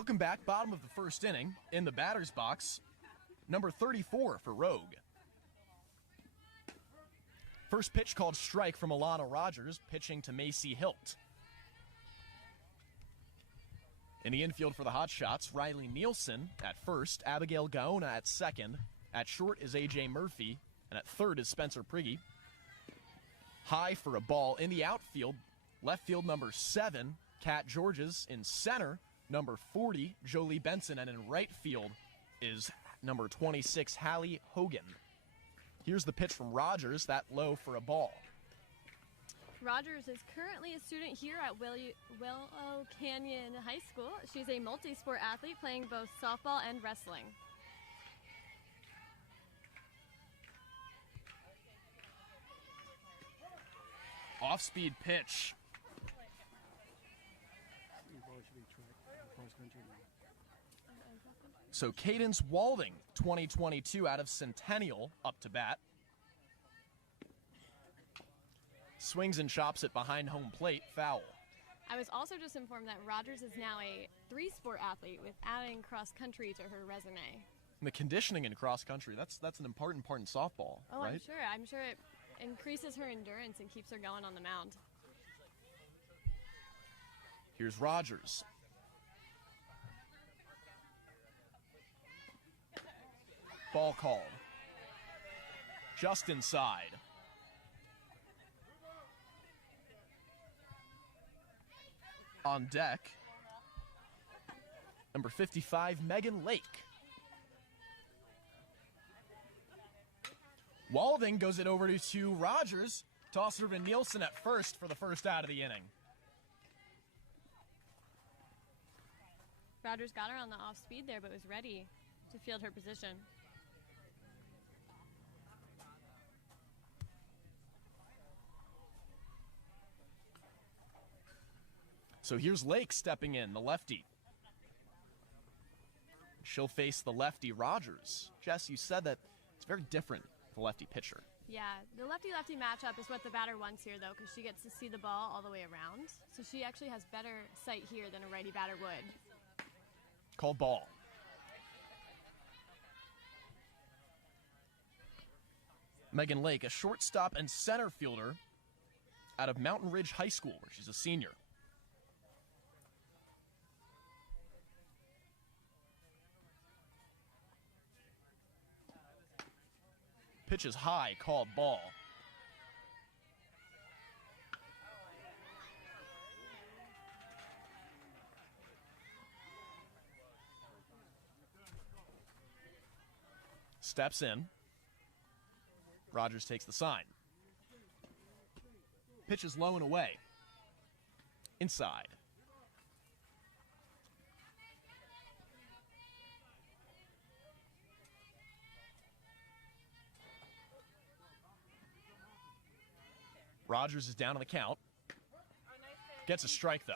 Welcome back, bottom of the first inning. In the batter's box, number 34 for Rogue. First pitch called strike from Alannah Rogers, pitching to Macy Hilt. In the infield for the Hotshots, Riley Nielsen at first, Abigail Gaona at second. At short is A.J. Murphy, and at third is Spencer Prigge. High for a ball. In the outfield, left field number 7, Kat Georges. In center, number 40, Jolie Benson. And in right field is number 26, Hallie Hogan. Here's the pitch from Rogers, that low for a ball. Rogers is currently a student here at Willow Canyon High School. She's a multi-sport athlete playing both softball and wrestling. Off-speed pitch. So Cadence Walding, 2022 out of Centennial, up to bat. Swings and chops it behind home plate, foul. I was also just informed that Rogers is now a 3-sport athlete with adding cross country to her resume. And the conditioning in cross country, that's an important part in softball, oh, right? I'm sure it increases her endurance and keeps her going on the mound. Here's Rogers. Ball called. Just inside. On deck, number 55, Megan Lake. Walding goes it over to Rogers. Tosser to Nielsen at first for the first out of the inning. Rogers got her on the off speed there, but was ready to field her position. So here's Lake stepping in, the lefty. She'll face the lefty Rogers. Jess, you said that it's very different, the lefty pitcher. Yeah, the lefty-lefty matchup is what the batter wants here, though, because she gets to see the ball all the way around. So she actually has better sight here than a righty batter would. Called ball. Megan Lake, a shortstop and center fielder out of Mountain Ridge High School, where she's a senior. Pitch is high, called ball. Steps in. Rogers takes the sign. Pitch is low and away. Inside. Rogers is down on the count. Gets a strike, though.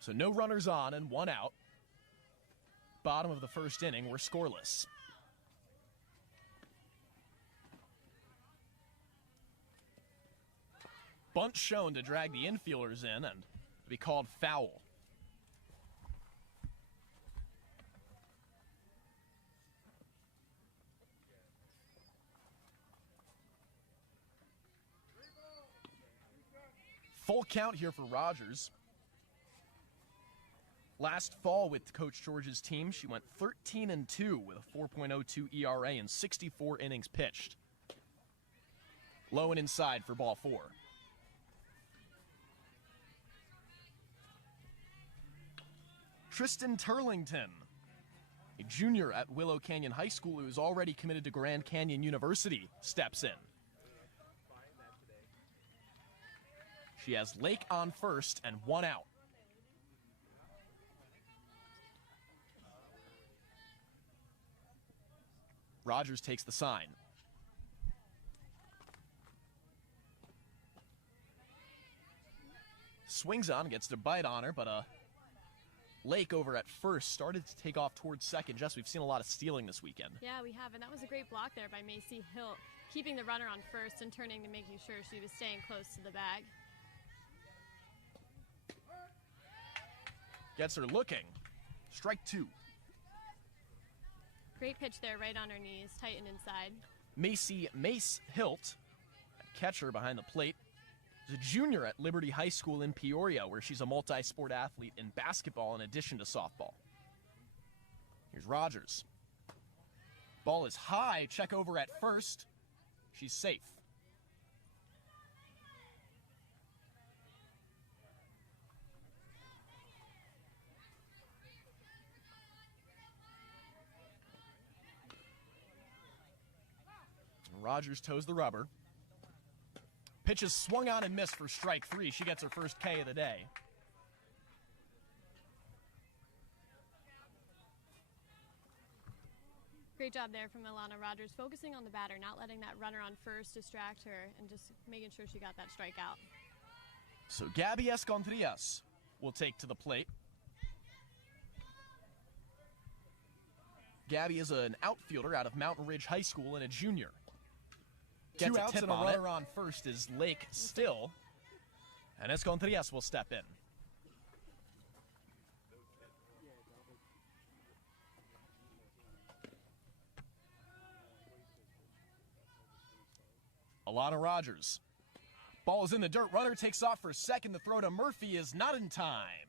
So no runners on and one out. Bottom of the first inning, we're scoreless. Bunt shown to drag the infielders in and to be called foul. Full count here for Rogers. Last fall with Coach George's team, she went 13-2 with a 4.02 ERA and 64 innings pitched. Low and inside for ball 4. Tristan Turlington, a junior at Willow Canyon High School who is already committed to Grand Canyon University, steps in. She has Lake on first and one out. Rogers takes the sign. Swings on, gets to bite on her, but Lake over at first started to take off towards second. Jess, we've seen a lot of stealing this weekend. Yeah, we have, and that was a great block there by Macy Hilt. keeping the runner on first and turning to making sure she was staying close to the bag. Gets her looking. Strike 2. Great pitch there, right on her knees, tight and inside. Mace Hilt, catcher behind the plate, is a junior at Liberty High School in Peoria, where she's a multi-sport athlete in basketball in addition to softball. Here's Rogers. Ball is high, check over at first. She's safe. Rogers toes the rubber. Pitch is swung on and missed for strike 3. She gets her first K of the day. Great job there from Alannah Rogers, focusing on the batter, not letting that runner on first distract her, and just making sure she got that strikeout. So Gabby Enscontrias will take to the plate. Gabby is an outfielder out of Mountain Ridge High School and a junior. Gets 2 outs and a runner on first is Lake still, and Enscontrias will step in. Alannah Rogers. Ball is in the dirt. Runner takes off for second. The throw to Murphy is not in time.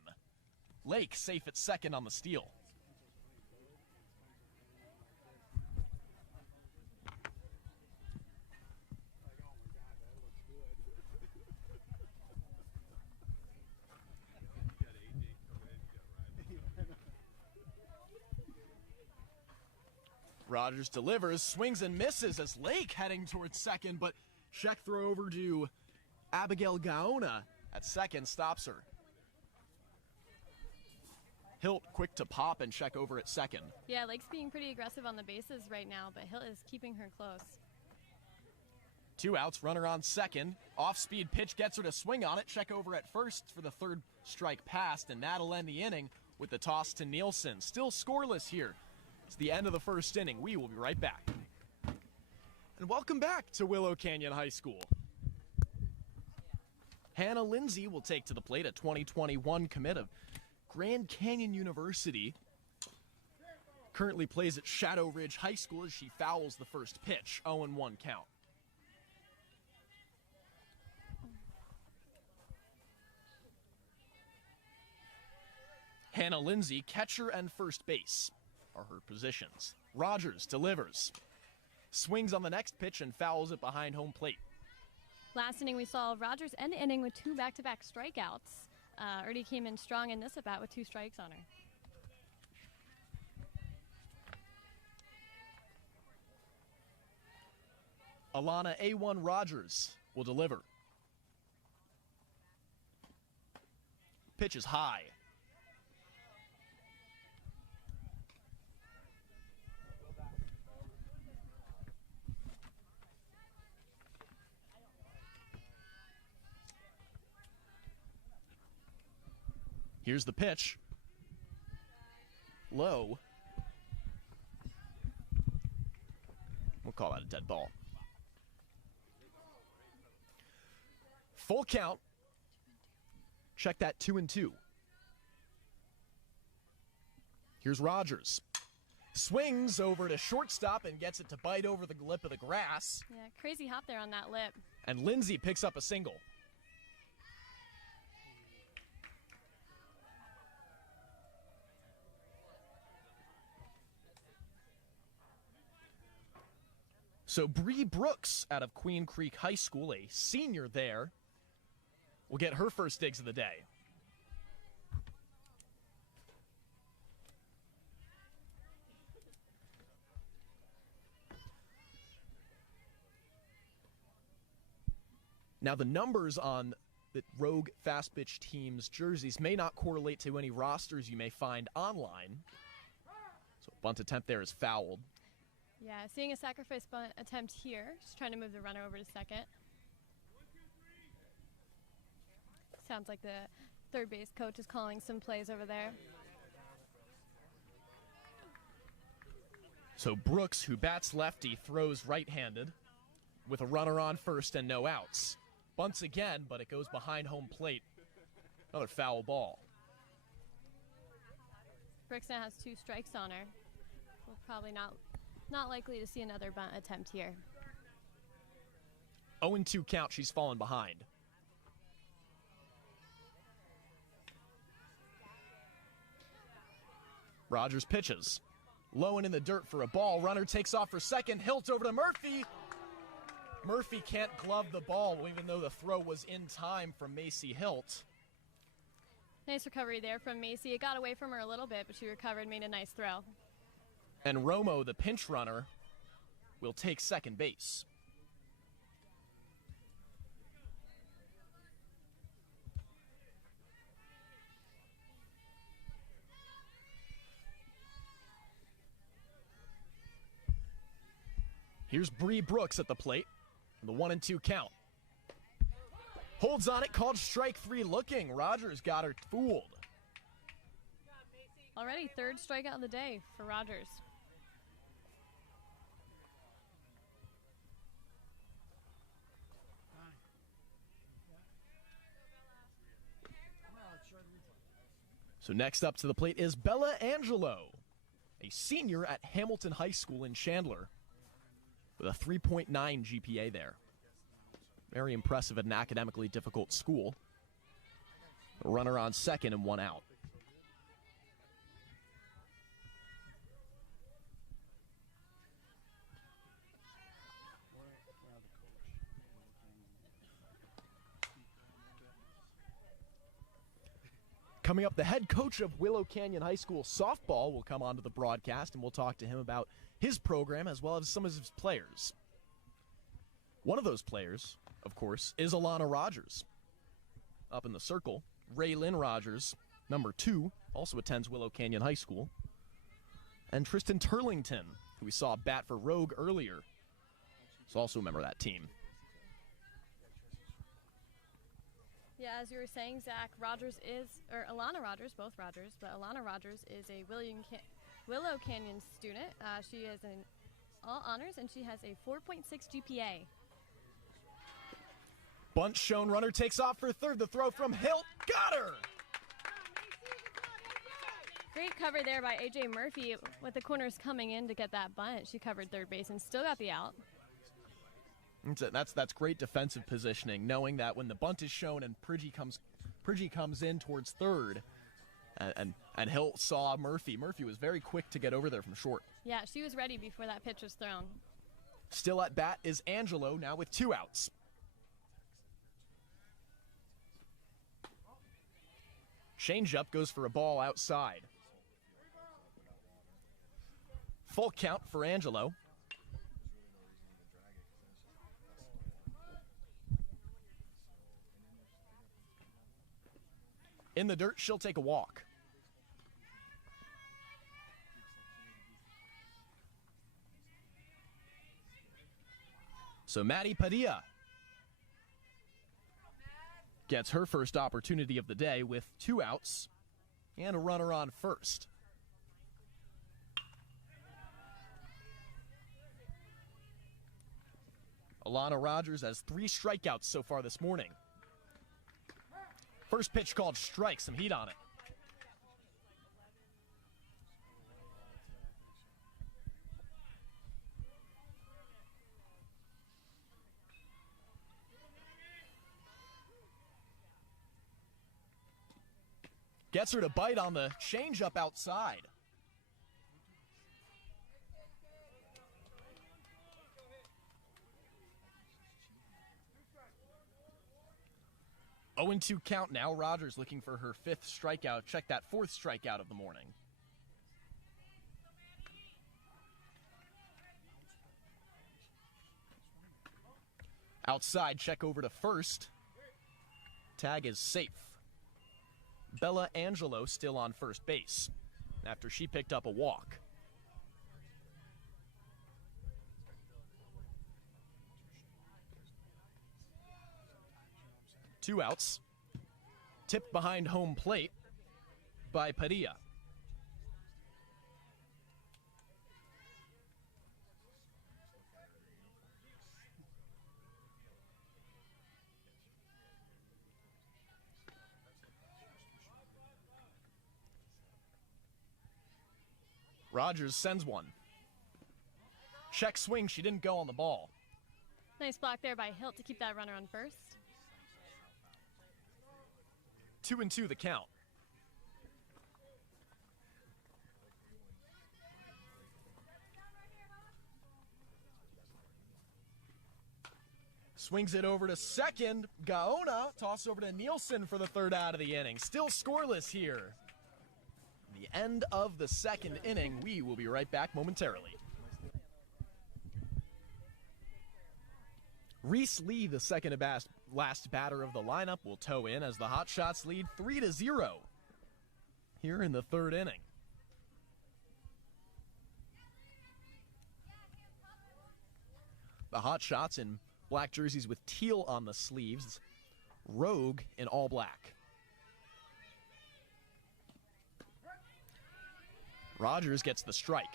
Lake safe at second on the steal. Rogers delivers, swings and misses as Lake heading towards second, but check throw over to Abigail Gaona at second, stops her. Hilt quick to pop and check over at second. Yeah, Lake's being pretty aggressive on the bases right now, but Hilt is keeping her close. 2 outs, runner on second. Off-speed pitch gets her to swing on it. Check over at first for the third strike passed, and that'll end the inning with the toss to Nielsen. Still scoreless here. It's the end of the first inning. We will be right back. And welcome back to Willow Canyon High School. Hannah Lindsay will take to the plate, a 2021 commit of Grand Canyon University. Currently plays at Shadow Ridge High School as she fouls the first pitch, 0-1 count. Hannah Lindsay, catcher and first base are her positions. Rogers delivers. Swings on the next pitch and fouls it behind home plate. Last inning we saw Rogers end the inning with 2 back-to-back strikeouts. Erdy came in strong in this at-bat with 2 strikes on her. Alana A1 Rogers will deliver. Pitch is high. Here's the pitch. Low. We'll call that a dead ball. Full count. Check that 2-2. Here's Rogers. Swings over to shortstop and gets it to bite over the lip of the grass. Yeah, crazy hop there on that lip. And Lindsay picks up a single. So Bree Brooks out of Queen Creek High School, a senior there, will get her first digs of the day. Now the numbers on the Rogue Fast Pitch team's jerseys may not correlate to any rosters you may find online. So bunt attempt there is fouled. Yeah, seeing a sacrifice bunt attempt here. Just trying to move the runner over to second. Sounds like the third base coach is calling some plays over there. So Brooks, who bats lefty, throws right-handed. with a runner on first and no outs. Bunts again, but it goes behind home plate. Another foul ball. Brixton has 2 strikes on her. We're probably not likely to see another bunt attempt here. 0-2 count, she's fallen behind. Rogers pitches. Low and in the dirt for a ball. Runner takes off for second. Hilt over to Murphy. Murphy can't glove the ball, even though the throw was in time from Macy Hilt. Nice recovery there from Macy. It got away from her a little bit, but she recovered, made a nice throw. And Romo, the pinch runner, will take second base. Here's Bree Brooks at the plate. The 1-2 count. Holds on it, called strike 3 looking. Rogers got her fooled. Already 3rd strikeout of the day for Rogers. So next up to the plate is Bella Angelo, a senior at Hamilton High School in Chandler, with a 3.9 GPA there. Very impressive at an academically difficult school. A runner on second and 1 out. Coming up, the head coach of Willow Canyon High School softball will come onto the broadcast, and we'll talk to him about his program as well as some of his players. One of those players, of course, is Alannah Rogers. Up in the circle, Raylyn Rogers, number 2, also attends Willow Canyon High School. And Tristan Turlington, who we saw bat for Rogue earlier, is also a member of that team. Yeah, as you were saying, Zach, Alannah Rogers, both Rogers, but Alannah Rogers is a Willow Canyon student. She is in all honors, and she has a 4.6 GPA. Bunt shown, runner takes off for third. The throw from Hilt, got her! Great cover there by AJ Murphy. With the corners coming in to get that bunt, she covered third base and still got the out. That's great defensive positioning, knowing that when the bunt is shown and Prigge comes in towards third, and Hilt saw Murphy. Murphy was very quick to get over there from short. Yeah, she was ready before that pitch was thrown. Still at bat is Angelo, now with 2 outs. Changeup goes for a ball outside. Full count for Angelo. In the dirt, she'll take a walk. So Maddie Padilla gets her first opportunity of the day with 2 outs and a runner on first. Alannah Rogers has 3 strikeouts so far this morning. First pitch called strike, some heat on it. Gets her to bite on the changeup outside. Oh, 0-2 count now. Rogers looking for her 5th strikeout. Check that 4th strikeout of the morning. Outside, check over to first. Tag is safe. Bella Angelo still on first base after she picked up a walk. Two outs. Tipped behind home plate by Padilla. Rogers sends one. Check swing, she didn't go on the ball. Nice block there by Hilt to keep that runner on first. 2-2 the count. Swings it over to second. Gaona, toss over to Nielsen for the third out of the inning. Still scoreless here. The end of the second inning. We will be right back momentarily. Reese Lee, the second last batter of the lineup, will toe in as the Hotshots lead 3-0 here in the third inning. The Hotshots in black jerseys with teal on the sleeves. Rogue in all black. Rogers gets the strike.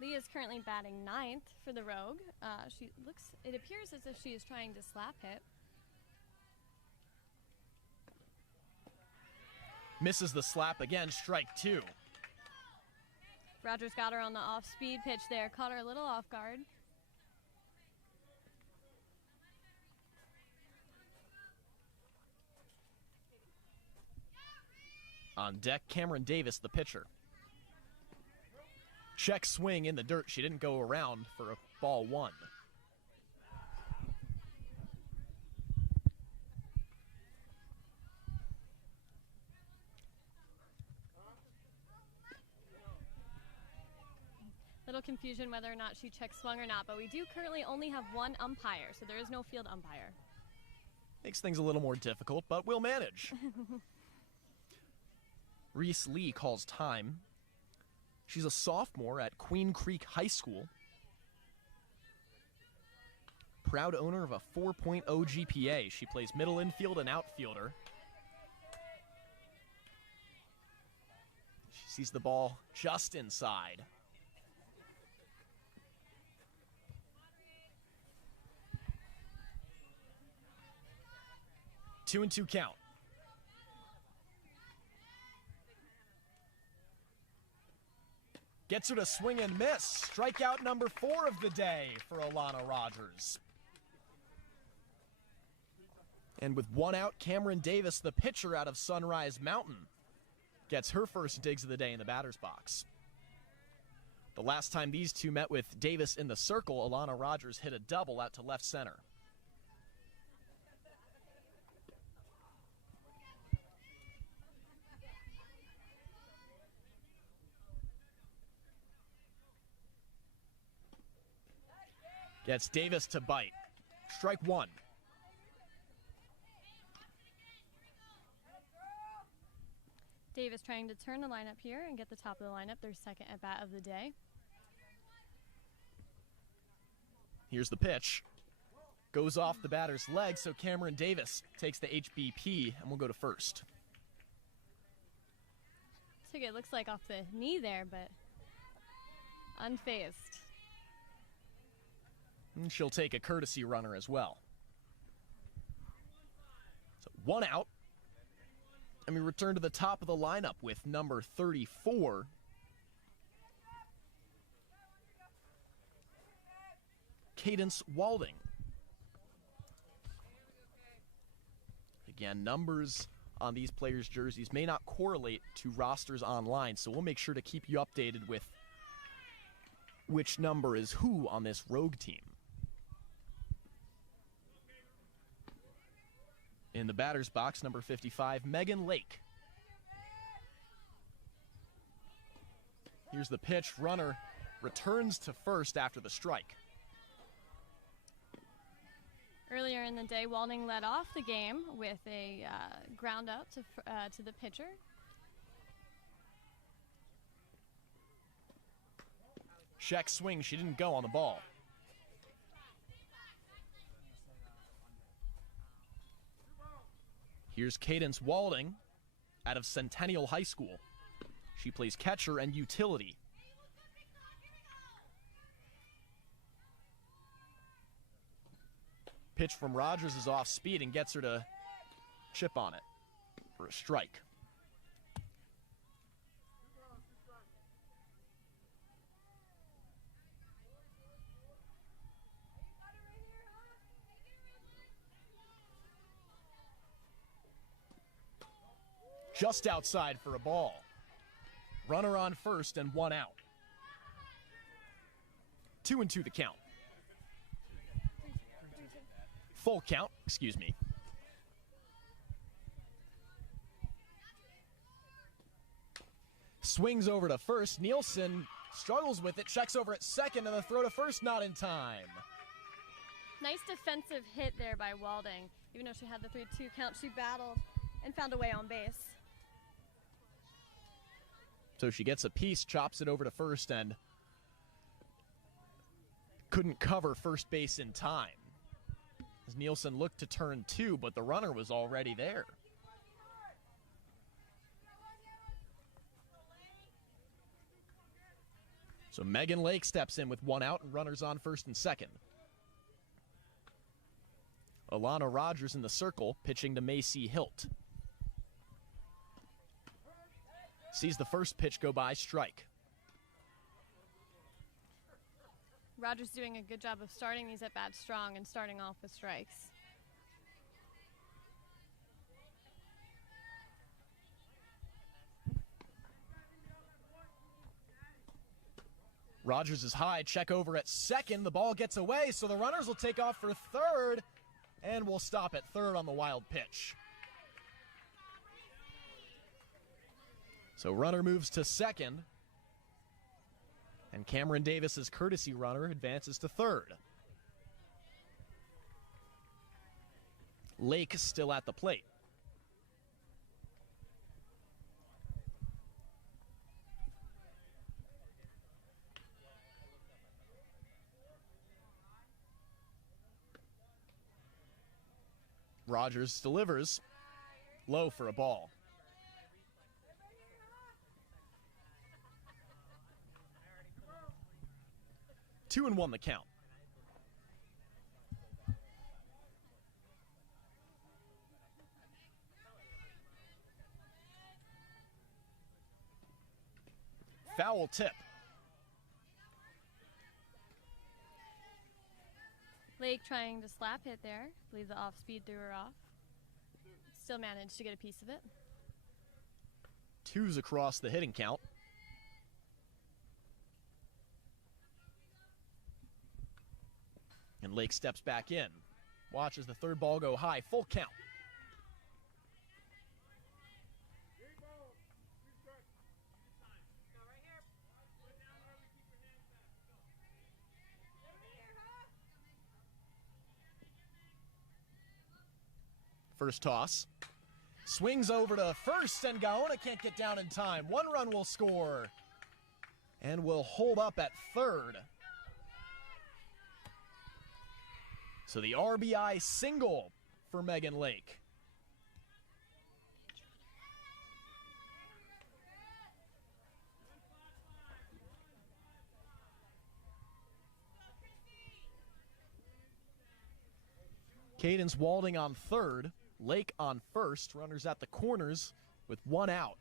Lee is currently batting ninth for the Rogue. It appears as if she is trying to slap hit. Misses the slap again, strike two. Rogers got her on the off-speed pitch there, caught her a little off guard. On deck, Cameron Davis, the pitcher. Check swing in the dirt. She didn't go around for a ball one. Little confusion whether or not she check swung or not, but we do currently only have one umpire, so there is no field umpire. Makes things a little more difficult, but we'll manage. Reese Lee calls time. She's a sophomore at Queen Creek High School. Proud owner of a 4.0 GPA. She plays middle infield and outfielder. She sees the ball just inside. Two and two count. Gets her to swing and miss. Strikeout number 4 of the day for Alannah Rogers. And with one out, Cameron Davis, the pitcher out of Sunrise Mountain, gets her first digs of the day in the batter's box. The last time these two met with Davis in the circle, Alannah Rogers hit a double out to left center. Gets Davis to bite. Strike one. Davis trying to turn the lineup here and get the top of the lineup, their second at-bat of the day. Here's the pitch. Goes off the batter's leg, so Cameron Davis takes the HBP and will go to first. Took it, looks like, off the knee there, but unfazed. And she'll take a courtesy runner as well. So one out. And we return to the top of the lineup with number 34. Cadence Walding. Again, numbers on these players' jerseys may not correlate to rosters online, so we'll make sure to keep you updated with which number is who on this Rogue team. In the batter's box, number 55, Megan Lake. Here's the pitch. Runner returns to first after the strike. Earlier in the day, Walding led off the game with a ground out to the pitcher. Check swing. She didn't go on the ball. Here's Cadence Walding out of Centennial High School. She plays catcher and utility. Pitch from Rogers is off speed and gets her to chip on it for a strike. just outside for a ball. Runner on first and 1 out. 2-2 the count. Full count, excuse me. Swings over to first. Nielsen struggles with it, checks over at second, and the throw to first not in time. Nice defensive hit there by Walding. Even though she had the 3-2 count, she battled and found a way on base. So she gets a piece, chops it over to first, and couldn't cover first base in time. As Nielsen looked to turn 2, but the runner was already there. So Megan Lake steps in with 1 out and runners on first and second. Alannah Rogers in the circle, pitching to Macy Hilt. Sees the first pitch go by, strike. Rogers doing a good job of starting these at-bats strong and starting off with strikes. Rogers is high, check over at second. The ball gets away, so the runners will take off for third, and will stop at third on the wild pitch. So runner moves to second, and Cameron Davis's courtesy runner advances to third. Lake still at the plate. Rogers delivers low for a ball. 2-1 the count. Foul tip. Lake trying to slap hit there. I believe the off-speed threw her off. Still managed to get a piece of it. 2s across the hitting count. And Lake steps back in. Watches the third ball go high. Full count. First toss. Swings over to first, and Gaona can't get down in time. 1 run will score. And will hold up at third. So the RBI single for Megan Lake. Cadence Walding on third, Lake on first, runners at the corners with 1 out.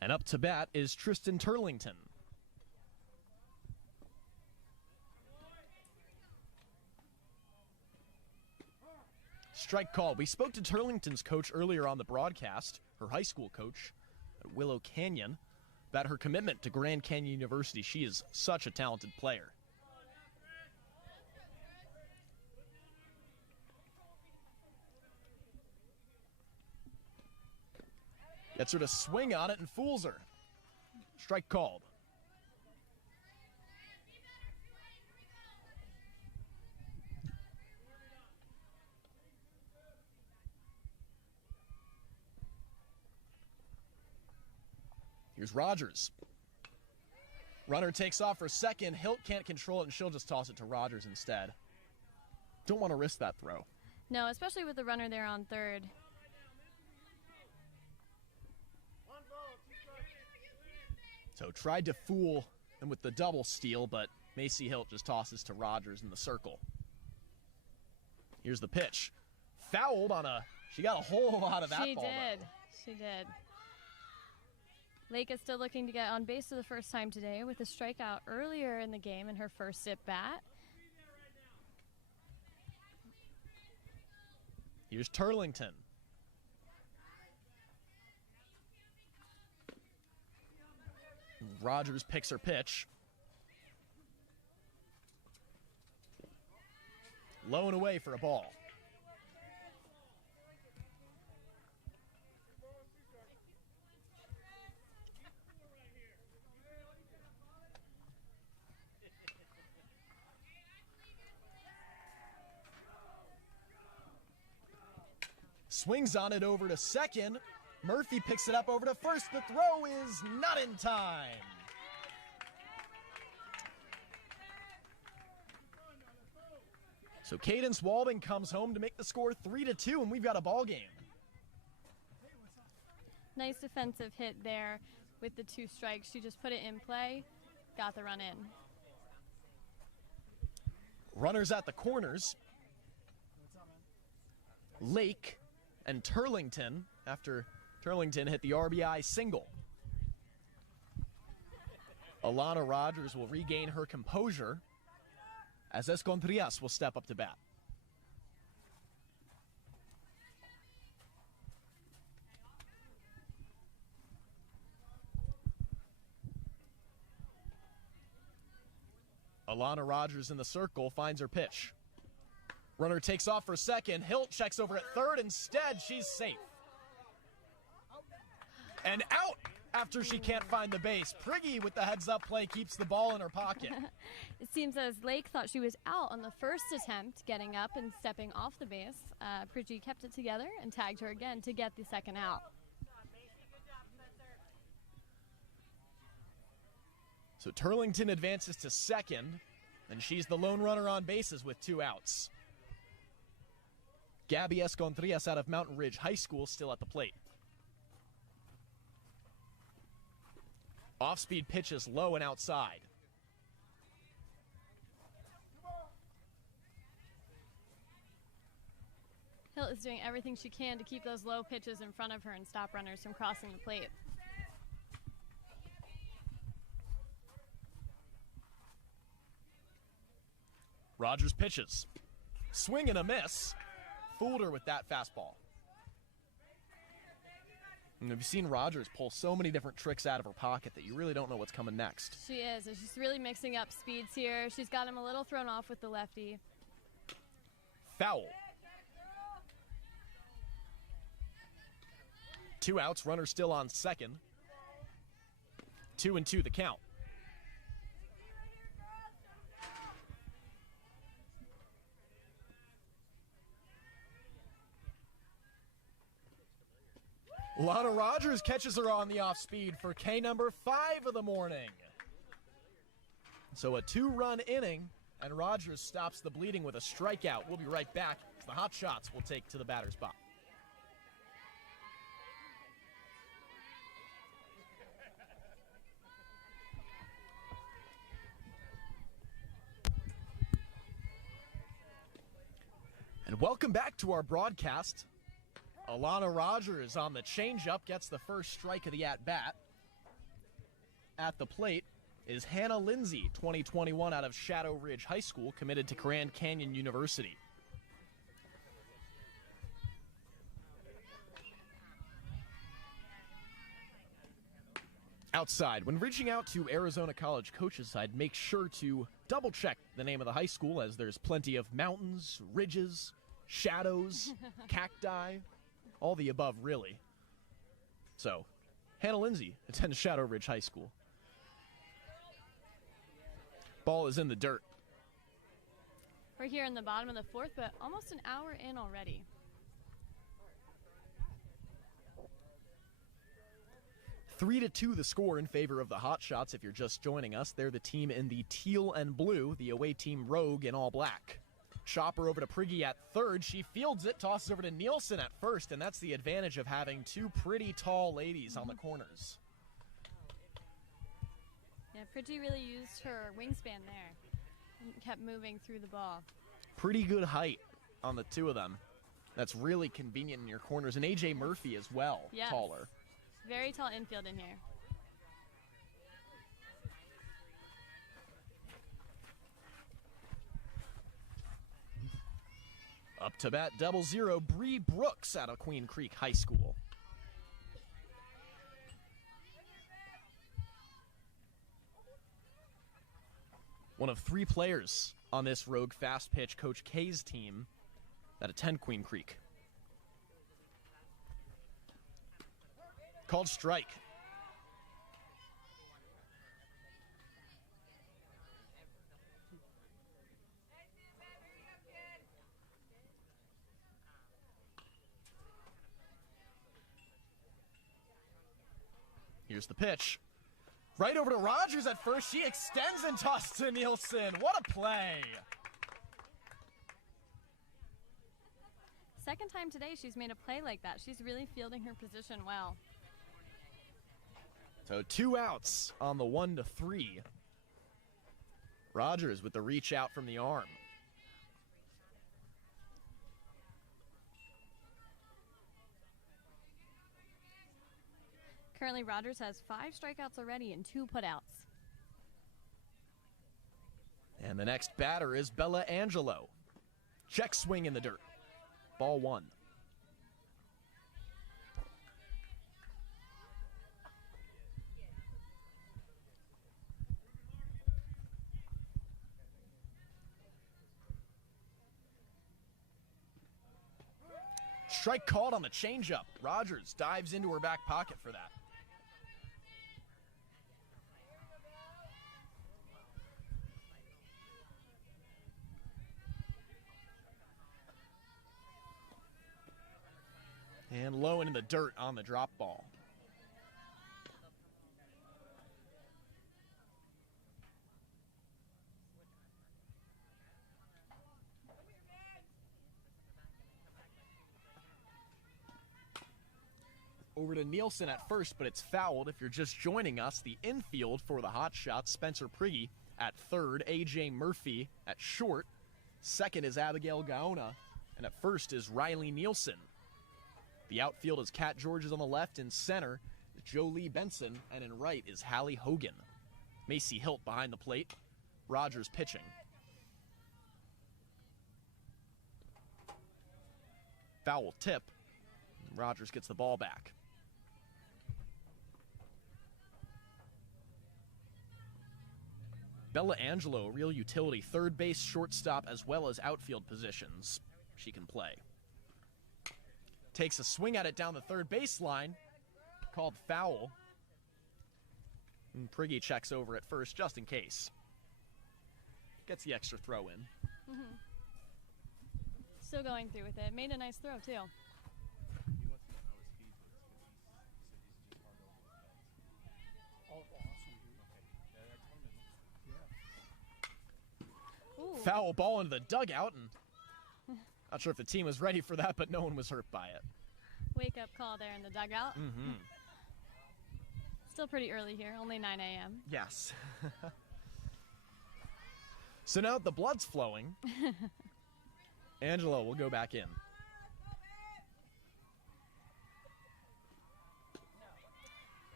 And up to bat is Tristan Turlington. Strike call. We spoke to Turlington's coach earlier on the broadcast, her high school coach at Willow Canyon, about her commitment to Grand Canyon University. She is such a talented player. Gets her to swing on it and fools her. Strike called. Here's Rogers. Runner takes off for second. Hilt can't control it, and she'll just toss it to Rogers instead. Don't want to risk that throw. No, especially with the runner there on third. So tried to fool them with the double steal, but Macy Hilt just tosses to Rogers in the circle. Here's the pitch. Fouled on a... She got a whole lot of that ball. She did. Lake is still looking to get on base for the first time today with a strikeout earlier in the game in her first at bat. Here's Turlington. Rogers picks her pitch. Low and away for a ball. Swings on it over to second. Murphy picks it up over to first. The throw is not in time. So Cadence Walden comes home to make the score 3-2, and we've got a ball game. Nice defensive hit there with the 2 strikes. She just put it in play, got the run in. Runners at the corners. Lake and Turlington after Turlington hit the RBI single. Alannah Rogers will regain her composure as Enscontrias will step up to bat. Alannah Rogers in the circle finds her pitch. Runner takes off for second. Hilt checks over at third. Instead, she's safe. And out after she can't find the base. Prigge with the heads-up play keeps the ball in her pocket. It seems as Lake thought she was out on the first attempt, getting up and stepping off the base. Prigge kept it together and tagged her again to get the second out. So Turlington advances to second, and she's the lone runner on bases with 2 outs. Gabby Enscontrias out of Mountain Ridge High School still at the plate. Off-speed pitch is low and outside. Hilt is doing everything she can to keep those low pitches in front of her and stop runners from crossing the plate. Rogers pitches. Swing and a miss. Fooled her with that fastball. And we've seen Rogers pull so many different tricks out of her pocket that you really don't know what's coming next. She is, and she's really mixing up speeds here. She's got him a little thrown off with the lefty. Foul. 2 outs, runner still on second. 2-2 the count. Alannah Rogers catches her on the off speed for K number 5 of the morning. So a 2-run inning, and Rogers stops the bleeding with a strikeout. We'll be right back as the Hotshots will take to the batter's box. And welcome back to our broadcast. Alannah Rogers on the changeup gets the first strike of the at-bat. At the plate is Hannah Lindsay, 2021 out of Shadow Ridge High School, committed to Grand Canyon University. Outside, when reaching out to Arizona College coaches, I'd make sure to double-check the name of the high school, as there's plenty of mountains, ridges, shadows, cacti, all the above, really. So, Hannah Lindsay attends Shadow Ridge High School. Ball is in the dirt. We're here in the bottom of the 4th, but almost an hour in already. Three to 2 the score in favor of the Hotshots. If you're just joining us, they're the team in the teal and blue, the away team Rogue in all black. Chopper over to Prigge at third. She fields it, tosses over to Nielsen at first, and that's the advantage of having 2 pretty tall ladies on the corners. Yeah, Prigge really used her wingspan there and kept moving through the ball. Pretty good height on the 2 of them. That's really convenient in your corners. And AJ Murphy as well, yes. Taller. Very tall infield in here. A Up to bat, 0-0, Bree Brooks out of Queen Creek High School. One of 3 players on this Rogue fast pitch Coach Kaye's team that attend Queen Creek. Called strike. Here's the pitch. Right over to Rogers at first. She extends and tosses to Nielsen. What a play. Second time today she's made a play like that. She's really fielding her position well. So 2 outs on the 1-3. Rogers with the reach out from the arm. Currently, Rogers has 5 strikeouts already and 2 putouts. And the next batter is Bella Angelo. Check swing in the dirt. Ball 1. Strike called on the changeup. Rogers dives into her back pocket for that. And low into the dirt on the drop ball. Over to Nielsen at first, but it's fouled. If you're just joining us, the infield for the Hotshots, Spencer Prigge at third, AJ Murphy at short. Second is Abigail Gaona, and at first is Riley Nielsen. The outfield is Kat Georges on the left, in center is Jolie Benson, and in right is Hallie Hogan. Macy Hilt behind the plate. Rogers pitching. Foul tip. Rogers gets the ball back. Bella Angelo, real utility, third base, shortstop, as well as outfield positions. She can play. Takes a swing at it down the third baseline. Called foul. And Prigge checks over at first just in case. Gets the extra throw in. Still going through with it. Made a nice throw, too. Ooh. Foul ball into the dugout, and not sure if the team was ready for that, but no one was hurt by it. Wake-up call there in the dugout. Still pretty early here, only 9 a.m. Yes. So now the blood's flowing. Angelo will go back in.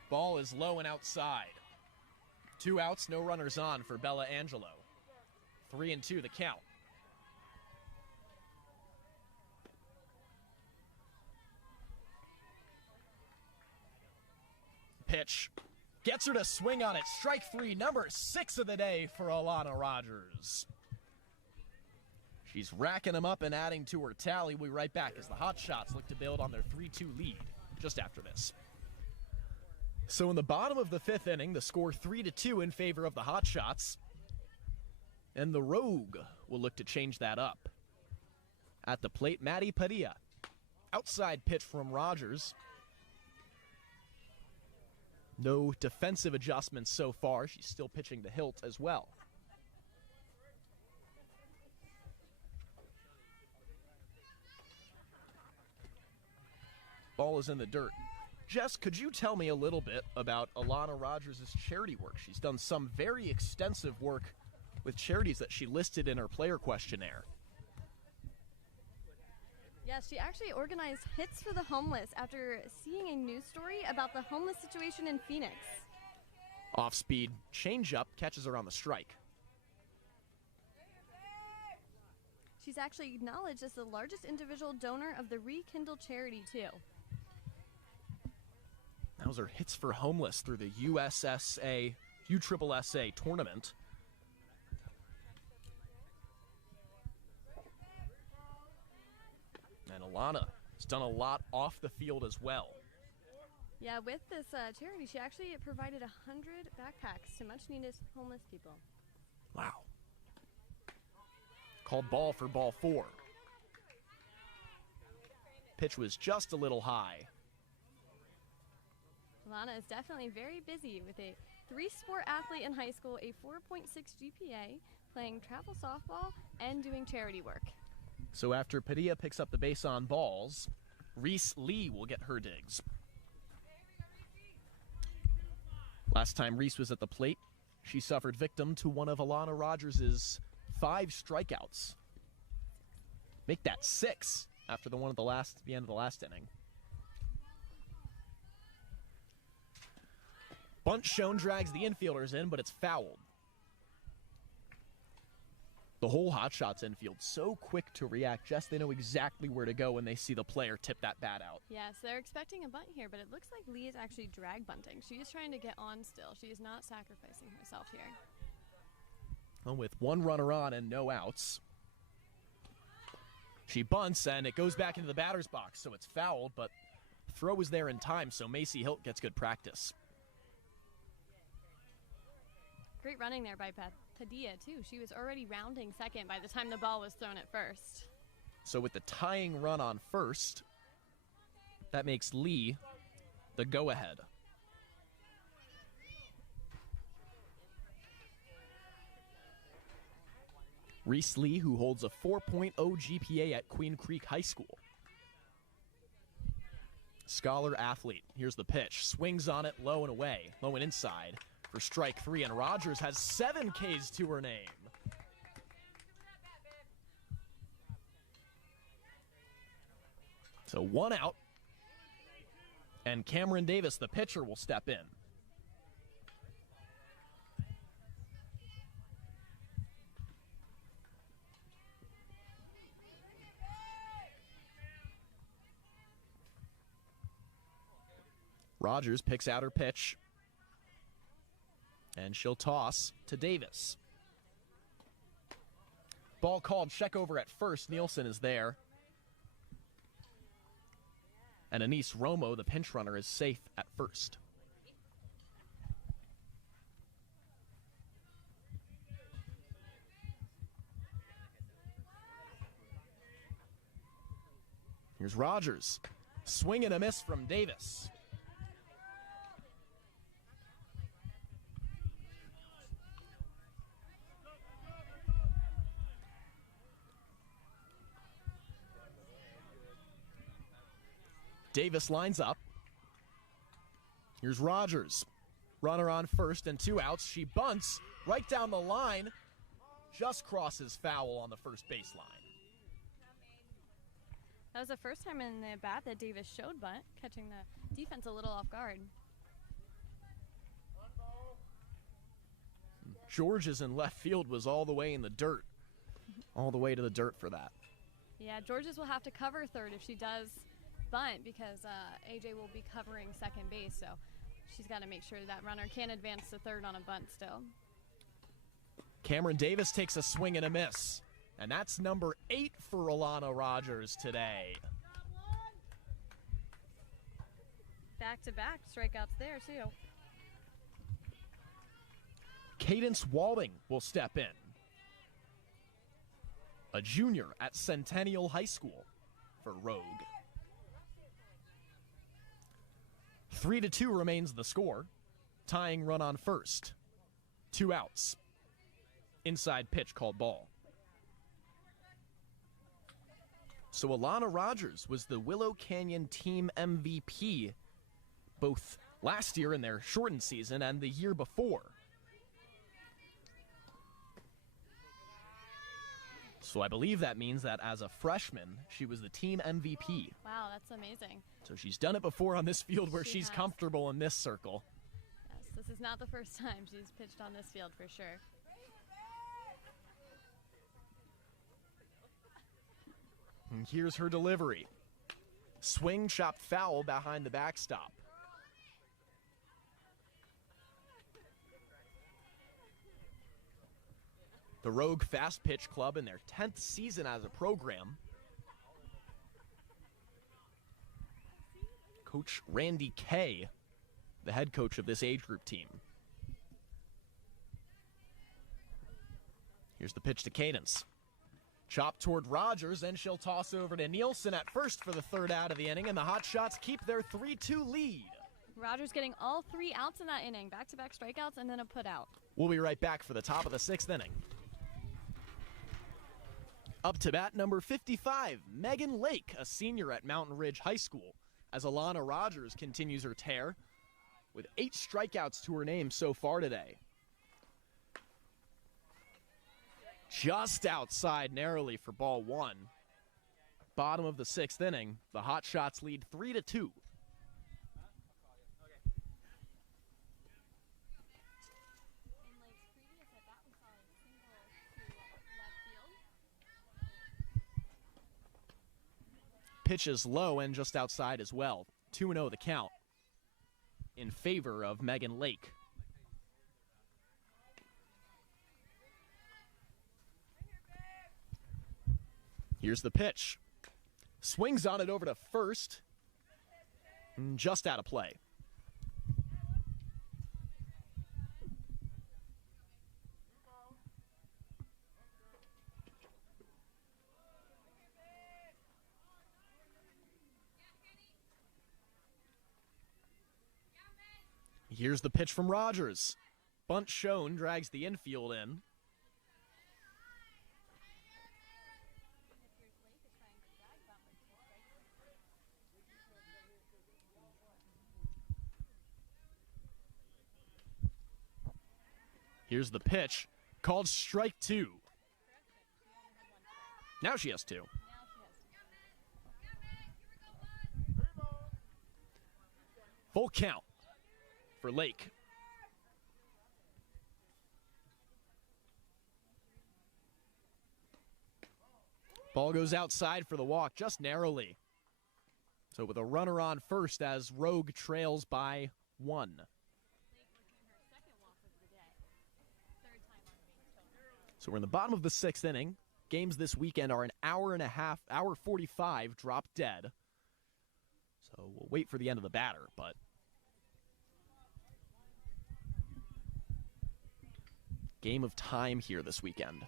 Ball is low and outside. 2 outs, no runners on for Bella Angelo. 3-2 the count. Pitch. Gets her to swing on it. Strike 3, number 6 of the day for Alannah Rogers. She's racking them up and adding to her tally. We'll be right back as the Hotshots look to build on their 3-2 lead just after this. So in the bottom of the 5th inning, the score 3-2 in favor of the Hotshots. And the Rogue will look to change that up. At the plate, Maddie Padilla. Outside pitch from Rogers. No defensive adjustments so far. She's still pitching to Hilt as well. Ball is in the dirt. Jess, could you tell me a little bit about Alannah Rogers' charity work? She's done some very extensive work with charities that she listed in her player questionnaire. Yes, she actually organized Hits for the Homeless after seeing a news story about the homeless situation in Phoenix. Off-speed changeup catches her on the strike. She's actually acknowledged as the largest individual donor of the Rekindle charity, too. Those are hits for homeless through the USSA tournament. And Alana has done a lot off the field as well. Yeah, with this charity, she actually provided 100 backpacks to much-needed homeless people. Wow. Called ball for ball 4. Pitch was just a little high. Alana is definitely very busy with a 3-sport athlete in high school, a 4.6 GPA, playing travel softball, and doing charity work. So after Padilla picks up the base on balls, Reese Lee will get her digs. Last time Reese was at the plate, she suffered victim to one of Alannah Rogers' 5 strikeouts. Make that 6 after the one at the end of the last inning. Bunt shown drags the infielders in, but it's fouled. The whole Hotshots infield so quick to react. Jess, they know exactly where to go when they see the player tip that bat out. Yes, they're expecting a bunt here, but it looks like Lee is actually drag bunting. She is trying to get on still. She is not sacrificing herself here. Well, with 1 runner on and no outs, she bunts, and it goes back into the batter's box, so it's fouled, but throw was there in time, so Macy Hilt gets good practice. Great running there by Padilla, too. She was already rounding second by the time the ball was thrown at first. So with the tying run on first, that makes Lee the go-ahead. Reese Lee, who holds a 4.0 GPA at Queen Creek High School. Scholar athlete. Here's the pitch. Swings on it, low and away. Low and inside for strike 3, and Rogers has 7 Ks to her name. So 1 out, and Cameron Davis, the pitcher, will step in. Rogers picks out her pitch, and she'll toss to Davis. Ball called, check over at first. Nielsen is there. And Anise Romo, the pinch runner, is safe at first. Here's Rogers. Swing and a miss from Davis. Davis lines up. Here's Rogers. Runner on first and 2 outs. She bunts right down the line. Just crosses foul on the first baseline. That was the first time in the bat that Davis showed bunt, catching the defense a little off guard. Georges in left field was all the way in the dirt. All the way to the dirt for that. Yeah, Georges will have to cover third if she does bunt, because AJ will be covering second base, so she's got to make sure that runner can advance to third on a bunt still. Cameron Davis takes a swing and a miss, and that's number 8 for Alannah Rogers today. Back-to-back strikeouts there, too. Cadence Walding will step in. A junior at Centennial High School for Rogue. 3-2 remains the score. Tying run on first. 2 outs. Inside pitch called ball. So Alannah Rogers was the Willow Canyon team MVP both last year in their shortened season and the year before. So I believe that means that as a freshman, she was the team MVP. Wow, that's amazing. So she's done it before on this field where she's has. comfortable in this circle. Yes, this is not the first time she's pitched on this field for sure. And here's her delivery. Swing, chopped foul behind the backstop. The Rogue Fast Pitch Club in their 10th season as a program. Coach Randy Kaye, the head coach of this age group team. Here's the pitch to Cadence. Chop toward Rogers, and she'll toss over to Nielsen at first for the third out of the inning, and the Hotshots keep their 3-2 lead. Rogers getting all 3 outs in that inning, back-to-back strikeouts and then a putout. We'll be right back for the top of the 6th inning. Up to bat, number 55, Megan Lake, a senior at Mountain Ridge High School, as Alannah Rogers continues her tear with 8 strikeouts to her name so far today. Just outside narrowly for ball 1. Bottom of the 6th inning, the Hotshots lead 3-2. Pitch is low and just outside as well. 2-0 the count in favor of Megan Lake. Here's the pitch. Swings on it over to first. Just out of play. Here's the pitch from Rogers. Bunt shown, drags the infield in. Here's the pitch, called strike 2. Now she has 2. Full count for Lake. Ball goes outside for the walk, just narrowly. So with a runner on first as Rogue trails by 1. So we're in the bottom of the 6th inning. Games this weekend are an hour and a half, hour 45, drop dead. So we'll wait for the end of the batter, but game of time here this weekend.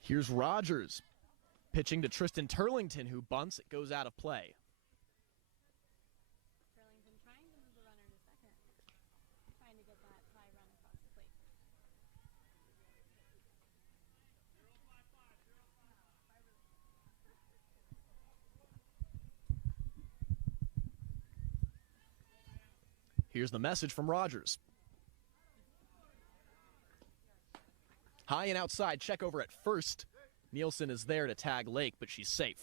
Here's Rogers pitching to Tristan Turlington, who bunts. It goes out of play. Turlington trying to move the runner to second. Trying to get that high run across the plate. Here's the message from Rogers. High and outside, check over at first. Nielsen is there to tag Lake, but she's safe.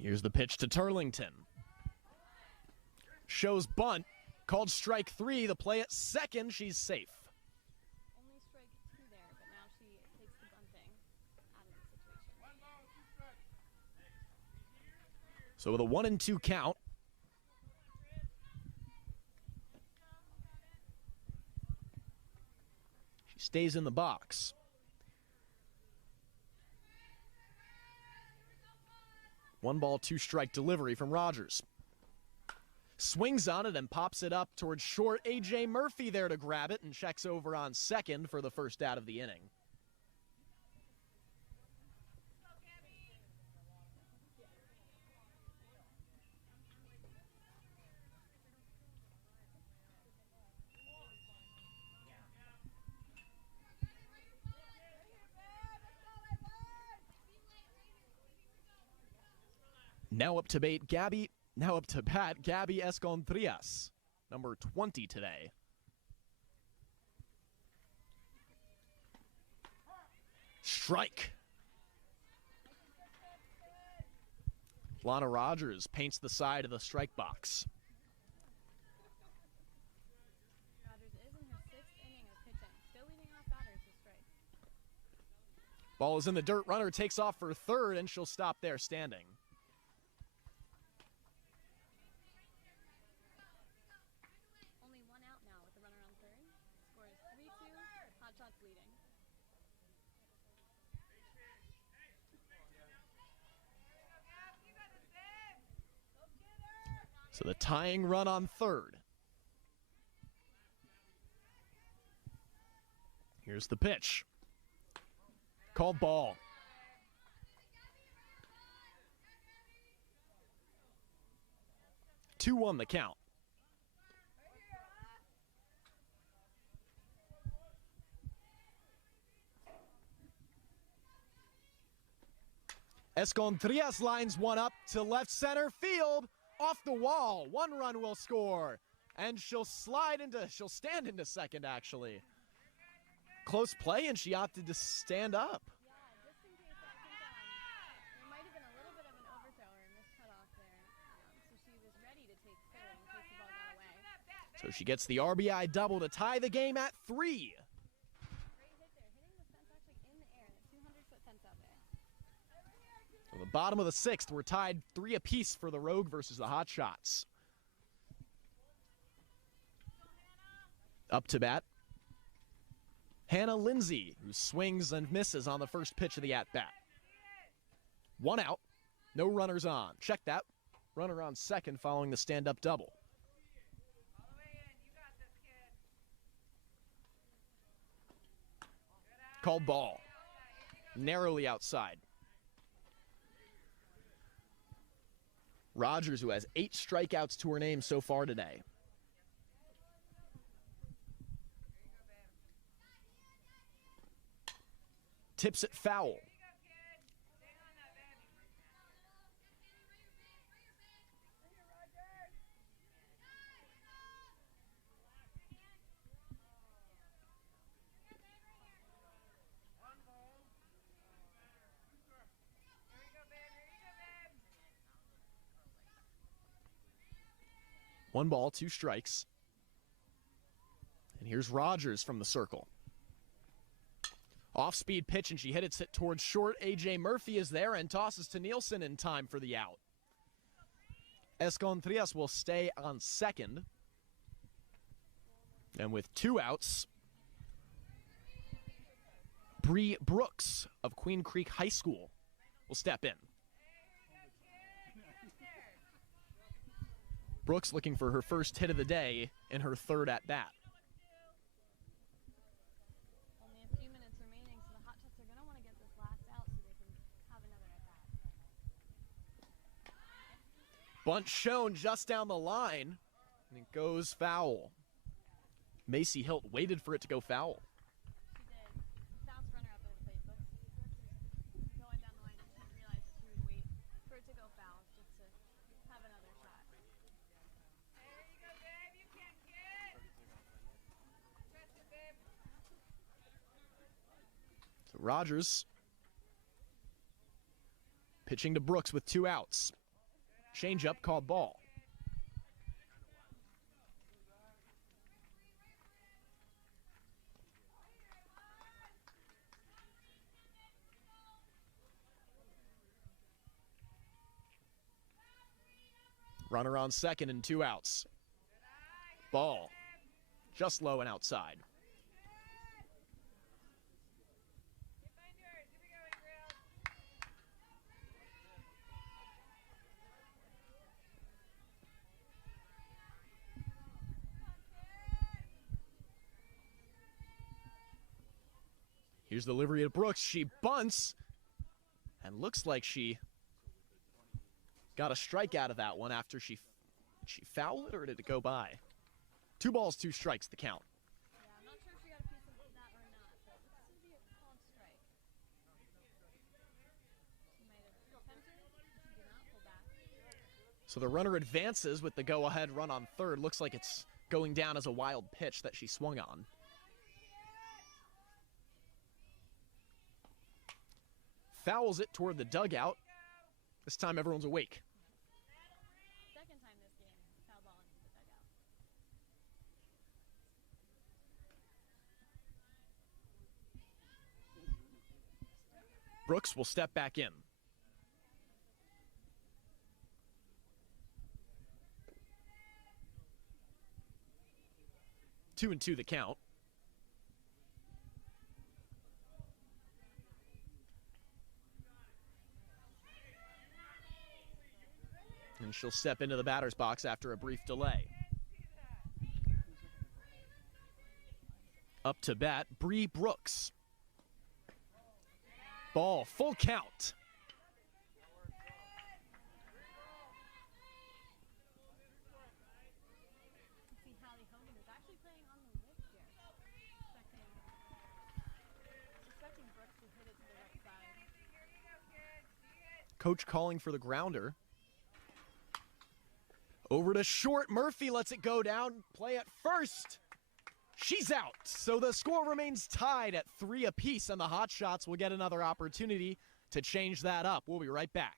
Here's the pitch to Turlington. Shows bunt, called strike 3. The play at second, she's safe. Only strike 2 there, but now she takes the bunting out of the situation. So with a 1-2 count, she stays in the box. One ball, 2 strike delivery from Rogers. Swings on it and pops it up towards short. AJ Murphy there to grab it and checks over on second for the first out of the inning. Now up to bat, Gabby Enscontrias, number 20 today. Strike. Alannah Rogers paints the side of the strike box. Rogers is in her 6th inning of pitching, still leading off batters with strikes. Ball is in the dirt. Runner takes off for third, and she'll stop there standing. Only 1 out now with the runner on third. Score is 3-2. Hotshots leading. So the tying run on third. Here's the pitch. Called ball. Two-one the count. Enscontrias lines one up to left center field. Off the wall. 1 run will score. And she'll stand into second, actually. Close play, and she opted to stand up. Yeah, just in case I think there might have been a little bit of an overthrow or miscut-off there. So she was ready to take third in case the ball got away. So she gets the RBI double to tie the game at 3. Great hit there, hitting the fence actually in the air. The 200-foot fence out there. So the bottom of the 6th, we're tied 3 apiece for the Rogue versus the Hotshots. Up to bat, Hannah Lindsay, who swings and misses on the first pitch of the at-bat. 1 out, no runners on. Check that. Runner on second following the stand-up double. Called ball. Narrowly outside. Rogers, who has 8 strikeouts to her name so far today. Tips it foul. One ball, 2 strikes. And here's Rogers from the circle. Off-speed pitch, and she hit it towards short. AJ Murphy is there and tosses to Nielsen in time for the out. Enscontrias will stay on second. And with 2 outs, Bree Brooks of Queen Creek High School will step in. Brooks looking for her first hit of the day in her 3rd at-bat. Only a few minutes remaining, so the Hotshots are going to want to get this last out so they can have another at-bat. Bunt shown just down the line, and it goes foul. Macy Hilt waited for it to go foul. She did. Fast runner up at the plate, but going down the line, and she didn't realize that she would wait for it to go foul just to have another shot. There you go, babe. You can get. Trust it, babe. So Rogers pitching to Brooks with 2 outs. Change-up called ball. Runner on second and 2 outs. Ball just low and outside. Here's the delivery of Brooks. She bunts and looks like she got a strike out of that one after she fouled it, or did it go by? 2 balls, 2 strikes, the count. Yeah, I'm not sure if she got a piece of that or not, but this would be a called strike. She might have attempted it, but she did not pull back. So the runner advances with the go-ahead run on third. Looks like it's going down as a wild pitch that she swung on. Fouls it toward the dugout. This time everyone's awake. Brooks will step back in. Two and two the count. And she'll step into the batter's box after a brief delay. Up to bat, Bree Brooks. Ball, full count. Coach calling for the grounder. Over to short. Murphy lets it go down. Play at first. She's out. So the score remains tied at 3 apiece, and the Hotshots will get another opportunity to change that up. We'll be right back.